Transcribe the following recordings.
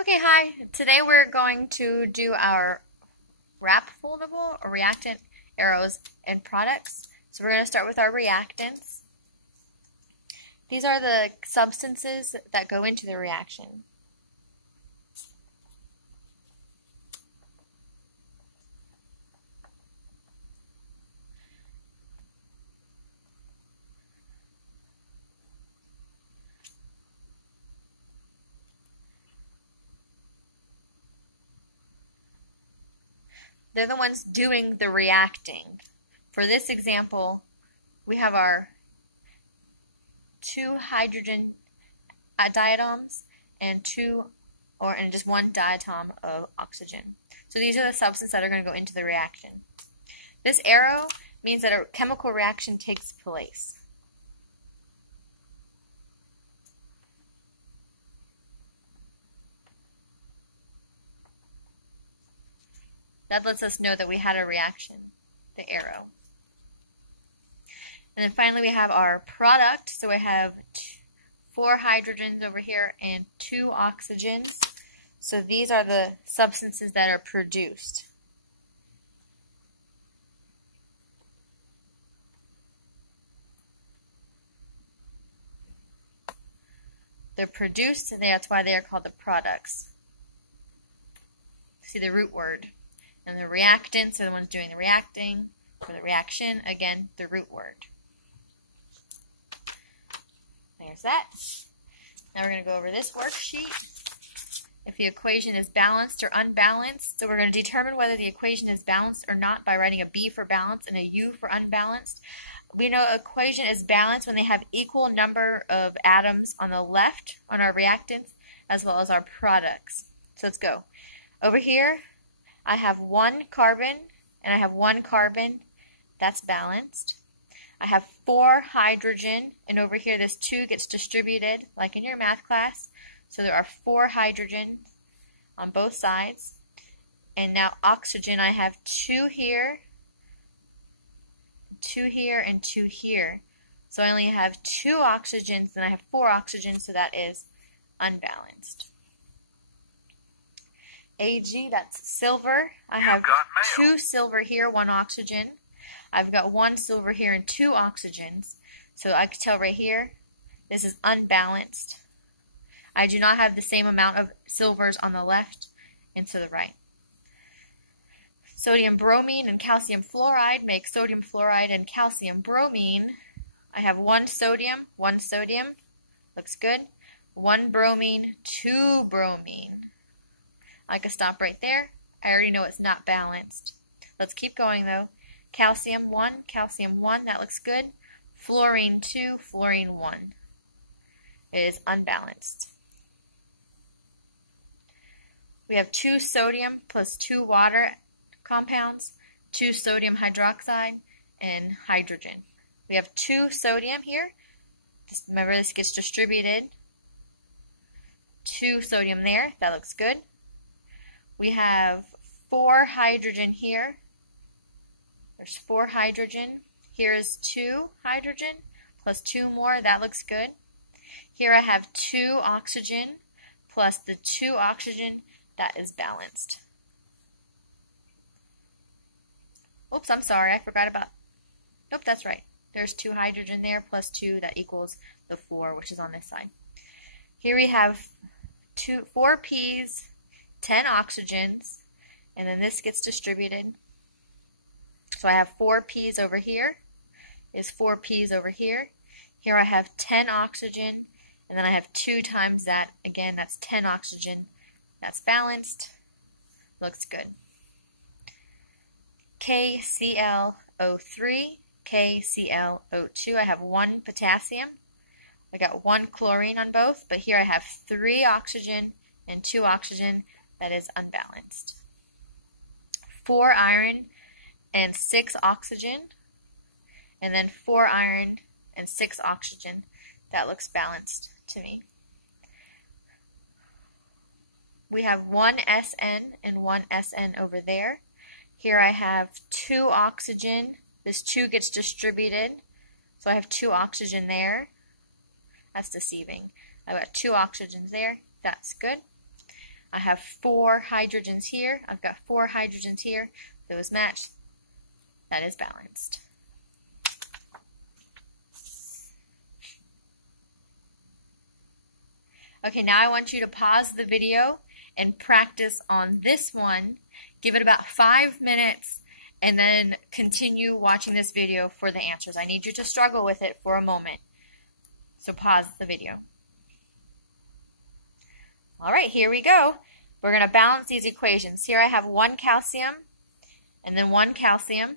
Okay, hi. Today we're going to do our wrap foldable or reactant arrows and products. So we're going to start with our reactants. These are the substances that go into the reaction. They're the ones doing the reacting. For this example, we have our 2 hydrogen diatoms and just 1 diatom of oxygen. So these are the substances that are going to go into the reaction. This arrow means that a chemical reaction takes place. That lets us know that we had a reaction, the arrow. And then finally we have our product. So we have 4 hydrogens over here and 2 oxygens. So these are the substances that are produced. They're produced, and that's why they are called the products. See the root word. And the reactants are the ones doing the reacting, or the reaction, again, the root word. There's that. Now we're going to go over this worksheet. If the equation is balanced or unbalanced, so we're going to determine whether the equation is balanced or not by writing a B for balanced and a U for unbalanced. We know an equation is balanced when they have equal number of atoms on the left on our reactants as well as our products. So let's go. Over here, I have 1 carbon and I have 1 carbon. That's balanced. I have 4 hydrogen, and over here this 2 gets distributed like in your math class. So there are 4 hydrogens on both sides. And now oxygen, I have 2 here, 2 here, and 2 here. So I only have 2 oxygens, and I have 4 oxygens, so that is unbalanced. Ag, that's silver. I have 2 silver here, 1 oxygen. I've got 1 silver here and 2 oxygens. So I can tell right here, this is unbalanced. I do not have the same amount of silvers on the left and to the right. Sodium bromine and calcium fluoride make sodium fluoride and calcium bromine. I have 1 sodium, 1 sodium. Looks good. 1 bromine, 2 bromine. I can stop right there. I already know it's not balanced. Let's keep going though. Calcium 1, that looks good. Fluorine 2, fluorine 1. It is unbalanced. We have 2 sodium plus 2 water compounds, 2 sodium hydroxide, and hydrogen. We have 2 sodium here. Remember, this gets distributed. 2 sodium there. That looks good. We have 4 hydrogen here. There's 4 hydrogen. Here is 2 hydrogen plus 2 more. That looks good. Here I have 2 oxygen plus the 2 oxygen. That is balanced. Oops, I'm sorry. I forgot about... Nope, that's right. There's 2 hydrogen there plus 2. That equals the 4, which is on this side. Here we have 4 P's, 10 oxygens, and then this gets distributed. So I have 4 P's over here, is 4 P's over here. Here I have 10 oxygen, and then I have 2 times that. Again, that's 10 oxygen. That's balanced. Looks good. KClO3, KClO2. I have 1 potassium. I got 1 chlorine on both, but here I have 3 oxygen and 2 oxygen. That is unbalanced. 4 iron and 6 oxygen, and then 4 iron and 6 oxygen. That looks balanced to me. We have 1 SN and 1 SN over there. Here I have 2 oxygen. This 2 gets distributed, so I have 2 oxygen there. That's deceiving. I've got 2 oxygens there. That's good. I have 4 hydrogens here. I've got 4 hydrogens here. Those match. That is balanced. Okay, now I want you to pause the video and practice on this one. Give it about 5 minutes and then continue watching this video for the answers. I need you to struggle with it for a moment. So pause the video. All right, here we go. We're going to balance these equations. Here I have 1 calcium and then 1 calcium.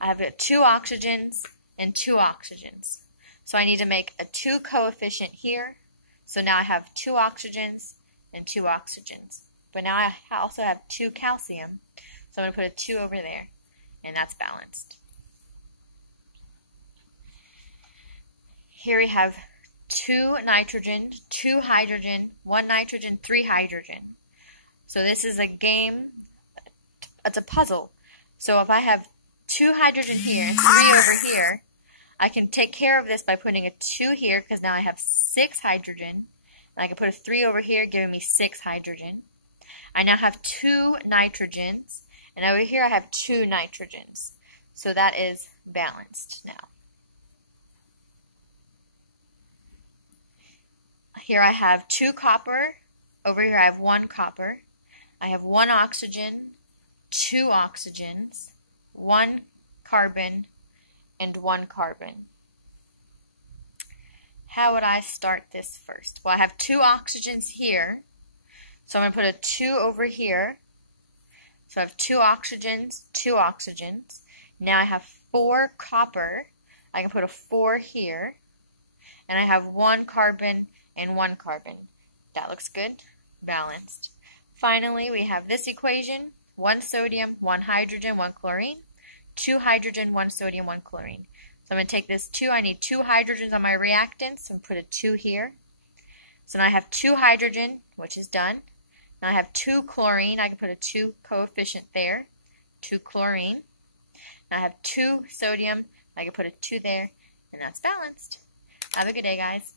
I have 2 oxygens and 2 oxygens. So I need to make a 2 coefficient here. So now I have 2 oxygens and 2 oxygens. But now I also have 2 calcium. So I'm going to put a 2 over there. And that's balanced. Here we have 2 nitrogen, 2 hydrogen, 1 nitrogen, 3 hydrogen. So this is a game, it's a puzzle. So if I have 2 hydrogen here and 3 over here, I can take care of this by putting a 2 here because now I have 6 hydrogen. And I can put a 3 over here giving me 6 hydrogen. I now have 2 nitrogens. And over here I have 2 nitrogens. So that is balanced now. Here I have 2 copper. Over here I have 1 copper. I have 1 oxygen, 2 oxygens, 1 carbon, and 1 carbon. How would I start this first? Well, I have 2 oxygens here. So I'm going to put a 2 over here. So I have 2 oxygens, 2 oxygens. Now I have 4 copper. I can put a 4 here. And I have 1 carbon and 1 carbon. That looks good. Balanced. Finally, we have this equation. 1 sodium, 1 hydrogen, 1 chlorine. 2 hydrogen, 1 sodium, 1 chlorine. So I'm going to take this 2. I need 2 hydrogens on my reactants. So put a 2 here. So now I have 2 hydrogen, which is done. Now I have 2 chlorine. I can put a 2 coefficient there. 2 chlorine. Now I have 2 sodium. I can put a 2 there. And that's balanced. Have a good day, guys.